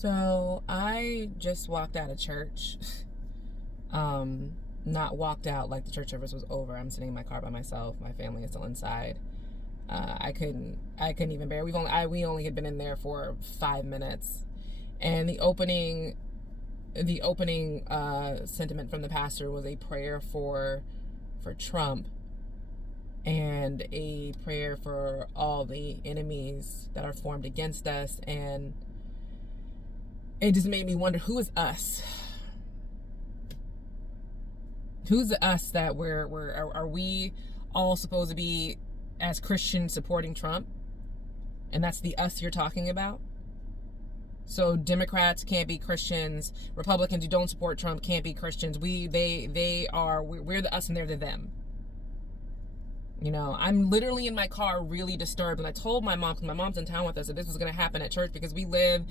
So I just walked out of church. Not walked out like the church service was over. I'm sitting in my car by myself. My family is still inside. I couldn't even bear. We only had been in there for 5 minutes, and the opening sentiment from the pastor was a prayer for Trump and a prayer for all the enemies that are formed against us. And it just made me wonder, who is us? Who's the us that are we all supposed to be as Christians supporting Trump? And that's the us you're talking about? So Democrats can't be Christians. Republicans who don't support Trump can't be Christians. We're the us and they're the them. You know, I'm literally in my car really disturbed. And I told my mom, because my mom's in town with us, that this was going to happen at church, because we live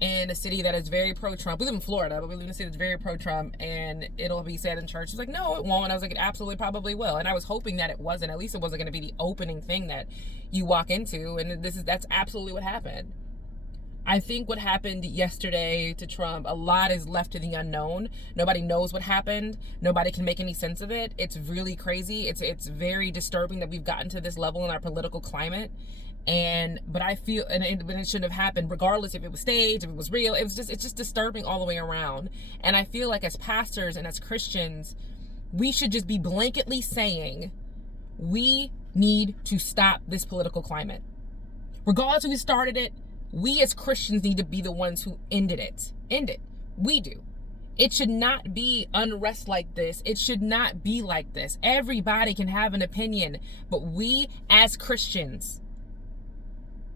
in a city that is very pro-Trump. We live in Florida, but we live in a city that's very pro-Trump, and it'll be said in church. She's like, no, it won't. And I was like, it absolutely probably will. And I was hoping that it wasn't. At least it wasn't going to be the opening thing that you walk into. And that's absolutely what happened. I think what happened yesterday to Trump, a lot is left to the unknown. Nobody knows what happened. Nobody can make any sense of it. It's really crazy. It's very disturbing that we've gotten to this level in our political climate. But I feel, and it shouldn't have happened, regardless if it was staged, if it was real. It's just disturbing all the way around. And I feel like as pastors and as Christians, we should just be blanketly saying, we need to stop this political climate. Regardless of who started it, we as Christians need to be the ones who end it. We do. It should not be unrest like this. It should not be like this. Everybody can have an opinion, but we as Christians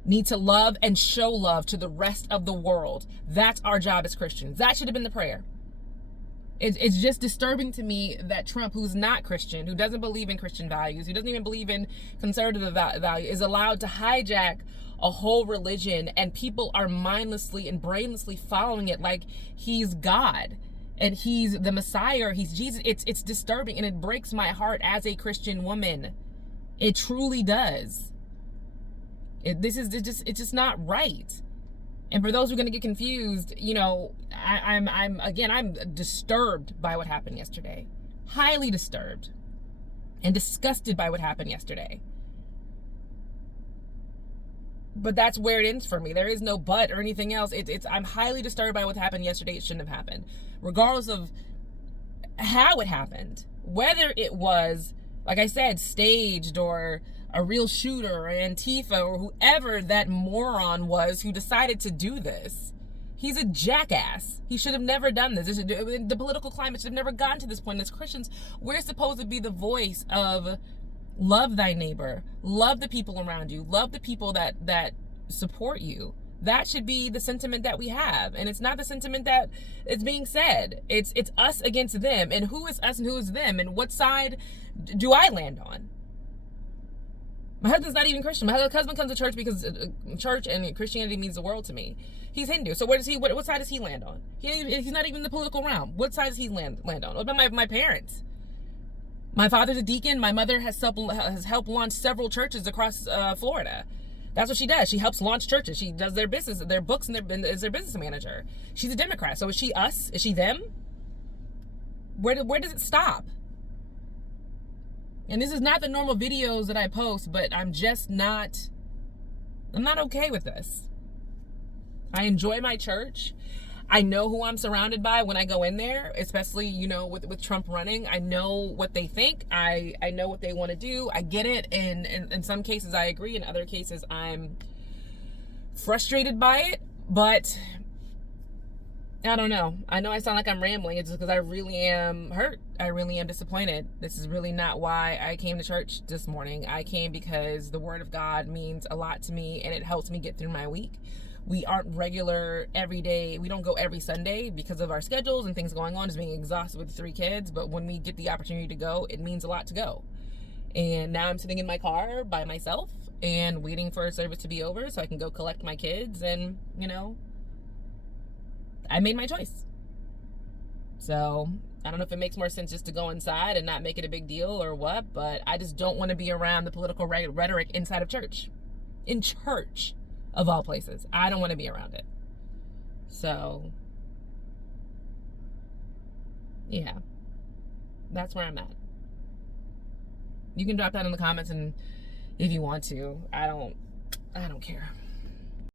need to love and show love to the rest of the world. That's our job as Christians. That should have been the prayer. It's just disturbing to me that Trump, who's not Christian, who doesn't believe in Christian values, who doesn't even believe in conservative value, is allowed to hijack a whole religion, and people are mindlessly and brainlessly following it like he's God and he's the Messiah, he's Jesus. It's disturbing, and it breaks my heart as a Christian woman. It truly does. It's just not right. And for those who are going to get confused, you know, I'm disturbed by what happened yesterday. Highly disturbed and disgusted by what happened yesterday. But that's where it ends for me. There is no but or anything else. I'm highly disturbed by what happened yesterday. It shouldn't have happened. Regardless of how it happened. Whether it was, like I said, staged, or a real shooter, or Antifa, or whoever that moron was who decided to do this. He's a jackass. He should have never done this. The political climate should have never gotten to this point. As Christians, we're supposed to be the voice of love thy neighbor, love the people around you, love the people that support you. That should be the sentiment that we have. And it's not the sentiment that is being said. It's us against them. And who is us and who is them? And what side do I land on? My husband's not even Christian. My husband comes to church because church and Christianity means the world to me. He's Hindu. So what side does he land on? He's not even in the political realm. What side does he land on? What about my parents? My father's a deacon. My mother has helped launch several churches across Florida. That's what she does. She helps launch churches. She does their business, their books, and is their business manager. She's a Democrat. So is she us? Is she them? Where does it stop? And this is not the normal videos that I post, but I'm not okay with this. I enjoy my church. I know who I'm surrounded by when I go in there, especially, you know, with Trump running. I know what they think. I know what they want to do. I get it. And in some cases I agree. In other cases I'm frustrated by it. But I don't know. I know I sound like I'm rambling. It's just because I really am hurt. I really am disappointed. This is really not why I came to church this morning. I came because the Word of God means a lot to me, and it helps me get through my week. We aren't regular every day. We don't go every Sunday because of our schedules and things going on, just being exhausted with 3 kids. But when we get the opportunity to go, it means a lot to go. And now I'm sitting in my car by myself and waiting for a service to be over so I can go collect my kids. And, you know, I made my choice. So I don't know if it makes more sense just to go inside and not make it a big deal or what, but I just don't want to be around the political rhetoric inside of church. In church. Of all places. I don't want to be around it. So, yeah, that's where I'm at. You can drop that in the comments, and if you want to, I don't care.